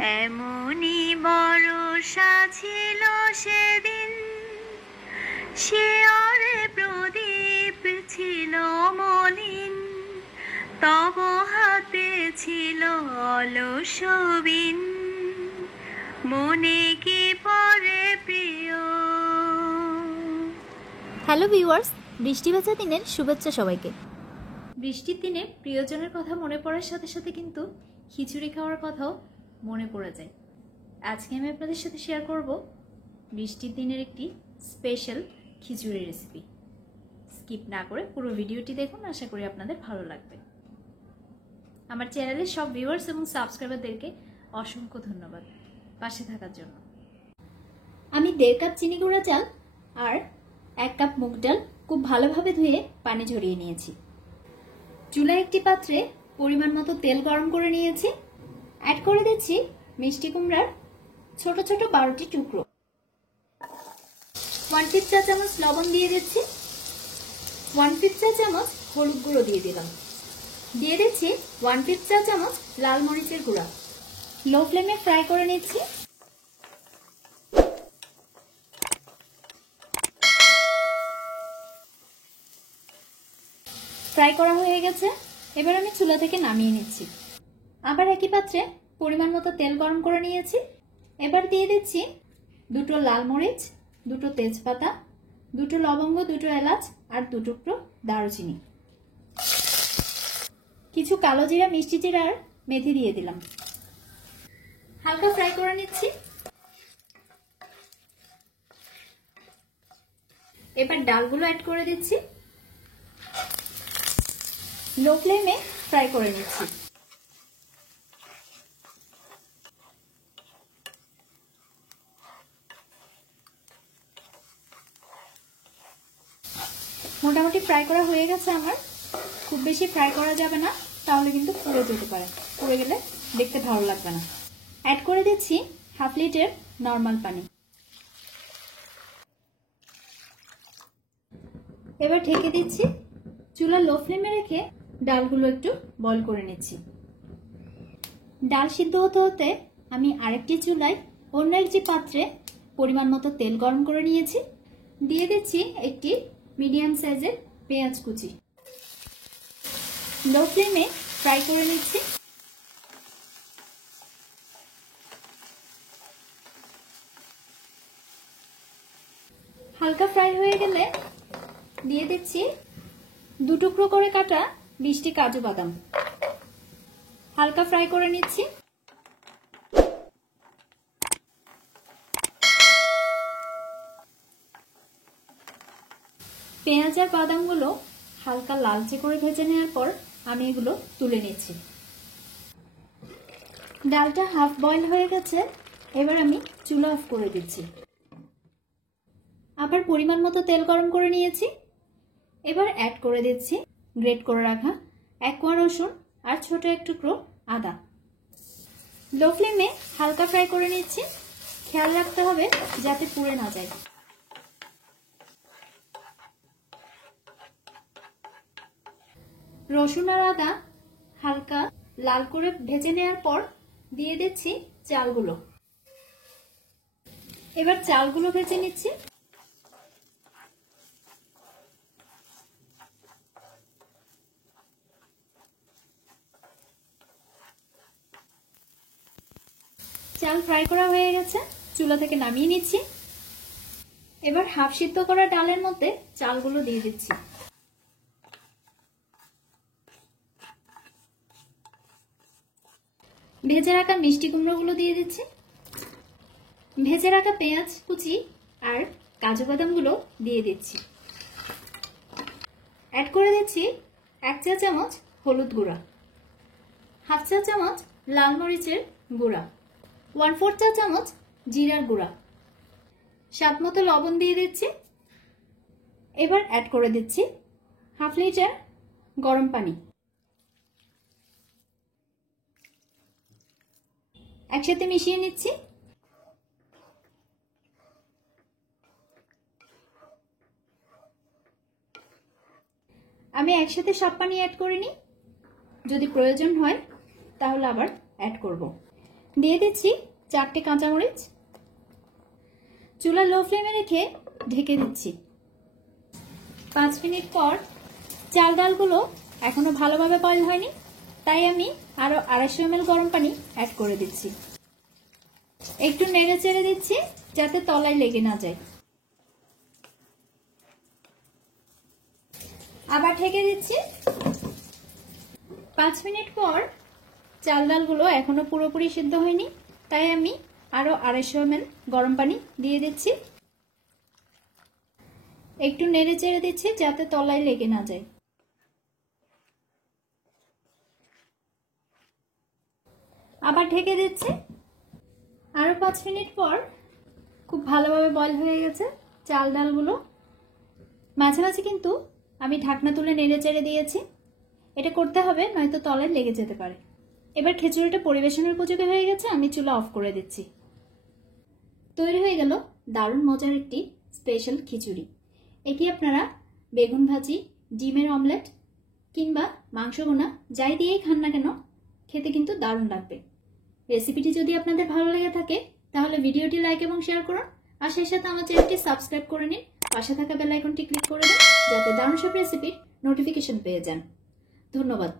এমনই বর্ষা ছিল সেদিন, শিয়রে প্রদীপ ছিল মলিন, তব হাতে ছিল অলস বিন, মনে কি পড়ে প্রিয়। হ্যালো ভিউয়ার্স, বৃষ্টি ভেজা দিনের শুভেচ্ছা সবাইকে। বৃষ্টির দিনে প্রিয়জনের কথা মনে পড়ার সাথে সাথে কিন্তু খিচুড়ি খাওয়ার কথাও মনে পড়ে যায়। আজকে আমি আপনাদের সাথে শেয়ার করব বৃষ্টির দিনের একটি স্পেশাল খিচুড়ি রেসিপি। স্কিপ না করে পুরো ভিডিওটি দেখুন, আশা করি আপনাদের ভালো লাগবে। আমার চ্যানেলের সব ভিউয়ার্স এবং সাবস্ক্রাইবারদেরকে অসংখ্য ধন্যবাদ পাশে থাকার জন্য। আমি 1.5 কাপ চিনি গুঁড়া চাল আর 1 কাপ মুগ ডাল খুব ভালোভাবে ধুয়ে পানি ঝরিয়ে নিয়েছি। চুলায় একটি পাত্রে পরিমাণ মতো তেল গরম করে নিয়েছি। অ্যাড করে দিচ্ছি মিষ্টি কুমড়ার ছোট ছোট 12টি টুকরো। 1/5 চা চামচ লবণ দিয়ে দিচ্ছি। 1/5 চা চামচ হলুদ গুঁড়ো দিয়ে দিলাম। দিয়ে দিচ্ছি 1/5 চা চামচ লাল মরিচের গুঁড়া। লো ফ্লেমে ফ্রাই করে নিচ্ছি। ফ্রাই করা হয়ে গেছে, এবার আমি চুলা থেকে নামিয়ে নিচ্ছি। আবার একই পাত্রে পরিমাণ মতো তেল গরম করে নিয়েছি। এবার দিয়ে দিচ্ছি 2টো লাল মরিচ, 2টো তেজপাতা, 2টো লবঙ্গ, 2টো এলাচ আর 2 টুকরো দারুচিনি। কিছু কালো জিরা, মিষ্টি জিরা আর মেথি দিয়ে দিলাম। হালকা ফ্রাই করে নিচ্ছি। এবার ডালগুলো অ্যাড করে দিচ্ছি। লো ফ্লেমে ফ্রাই করে নিচ্ছি। মোটামুটি ফ্রাই করা হয়ে গেছে আমার। খুব বেশি ফ্রাই করা যাবে না, তাহলে কিন্তু পুড়ে যেতে পারে। পুড়ে গেলে দেখতে ভালো লাগবে না। অ্যাড করে দিচ্ছি 1/2 লিটার নর্মাল পানি। এবার ঢেকে দিচ্ছি। চুলা লো ফ্লেমে রেখে ডালগুলো একটু বয়ল করে নিচ্ছি। ডাল সিদ্ধ হতে হতে আমি আরেকটি চুলায় অন্য একটি পাত্রে পরিমাণ মতো তেল গরম করে নিয়েছি। দিয়ে দিচ্ছি একটি মিডিয়াম সাইজের পেঁয়াজ কুচি। লো ফ্লেমে ফ্রাই করে নিচ্ছি। হালকা ফ্রাই হয়ে গেলে দিয়ে দিচ্ছি 2 টুকরো করে কাটা 20টি কাজু বাদাম। হালকা ফ্রাই করে নিচ্ছি। পেঁয়াজ আর বাদামগুলো হালকা লালচে করে ভেজে নেওয়ার পর আমি এগুলো তুলে নিচ্ছি। ডালটা হাফ বয়েল হয়ে গেছে, এবার আমি চুলা অফ করে দিচ্ছি। আবার পরিমাণ মতো তেল গরম করে নিয়েছি। এবার অ্যাড করে দিচ্ছি গ্রেট করে রাখা 1 কোয়া রসুন আর ছোট এক টুকরো আদা। লো ফ্লেমে হালকা ফ্রাই করে নিচ্ছি। খেয়াল রাখতে হবে যাতে পুড়ে না যায়। রসুন আর আদা হালকা লাল করে ভেজে নেওয়ার পর দিয়ে দিচ্ছি চালগুলো। এবার চালগুলো ভেজে নিচ্ছি। চাল ফ্রাই করা হয়ে গেছে, চুলা থেকে নামিয়ে নিচ্ছি। এবার হাফ সিদ্ধ করা ডালের মধ্যে চালগুলো দিয়ে দিচ্ছি। ভেজে রাখা মিষ্টি কুমড়োগুলো দিয়ে দিচ্ছি। ভেজে রাখা পেঁয়াজ কুচি আর কাজু বাদামগুলো দিয়ে দিচ্ছি। অ্যাড করে দিচ্ছি 1 চা চামচ হলুদ গুঁড়া, 1/2 চা চামচ লাল মরিচের গুঁড়া, 1/4 চা চামচ জিরার গুঁড়া, স্বাদ মতো লবণ দিয়ে দিচ্ছি। এবার অ্যাড করে দিচ্ছি 1/2 লিটার গরম পানি। একসাথে মিশিয়ে নিচ্ছি। আমি একসাথে সব পানি অ্যাড করিনি, যদি প্রয়োজন হয় তাহলে আবার অ্যাড করব। দিয়ে দিচ্ছি 4টে কাঁচামরিচ। চুলা লো ফ্লেমে রেখে ঢেকে দিচ্ছি। 5 মিনিট পর চাল ডালগুলো এখনো ভালোভাবে বয়েল হয়নি, তাই আমি আরো 250 ml গরম পানি অ্যাড করে দিচ্ছি। একটু নেড়ে চেড়ে দিচ্ছি যাতে তলায় লেগে না যায়। আবার ঢেকে দিচ্ছি। 5 মিনিট পর চাল ডালগুলো এখনো পুরোপুরি সিদ্ধ হয়নি, তাই আমি আরো 250 ml গরম পানি দিয়ে দিচ্ছি। একটু নেড়ে চেড়ে দিচ্ছি যাতে তলায় লেগে না যায়। আবার ঢেকে দিচ্ছি। আরো 5 মিনিট পর খুব ভালোভাবে বয়েল হয়ে গেছে চাল ডালগুলো। মাঝে মাঝে কিন্তু আমি ঢাকনা তুলে নেড়ে চেড়ে দিয়েছি। এটা করতে হবে, নয়তো তলায় লেগে যেতে পারে। এবার খিচুড়িটা পরিবেশনের উপযোগী হয়ে গেছে, আমি চুলা অফ করে দিচ্ছি। তৈরি হয়ে গেল দারুণ মজার একটি স্পেশাল খিচুড়ি। এটি আপনারা বেগুন ভাজি, ডিমের অমলেট কিংবা মাংস ভুনা যাই দিয়েই খান না কেন, খেতে কিন্তু দারুণ লাগবে। রেসিপিটি যদি আপনাদের ভালো লেগে থাকে তাহলে ভিডিওটি লাইক এবং শেয়ার করুন, আর সেই সাথে আমার চ্যানেলটি সাবস্ক্রাইব করে নিন। পাশে থাকা বেল আইকনটি ক্লিক করে দিন যাতে দারুণ সব রেসিপির নোটিফিকেশন পেয়ে যান। ধন্যবাদ।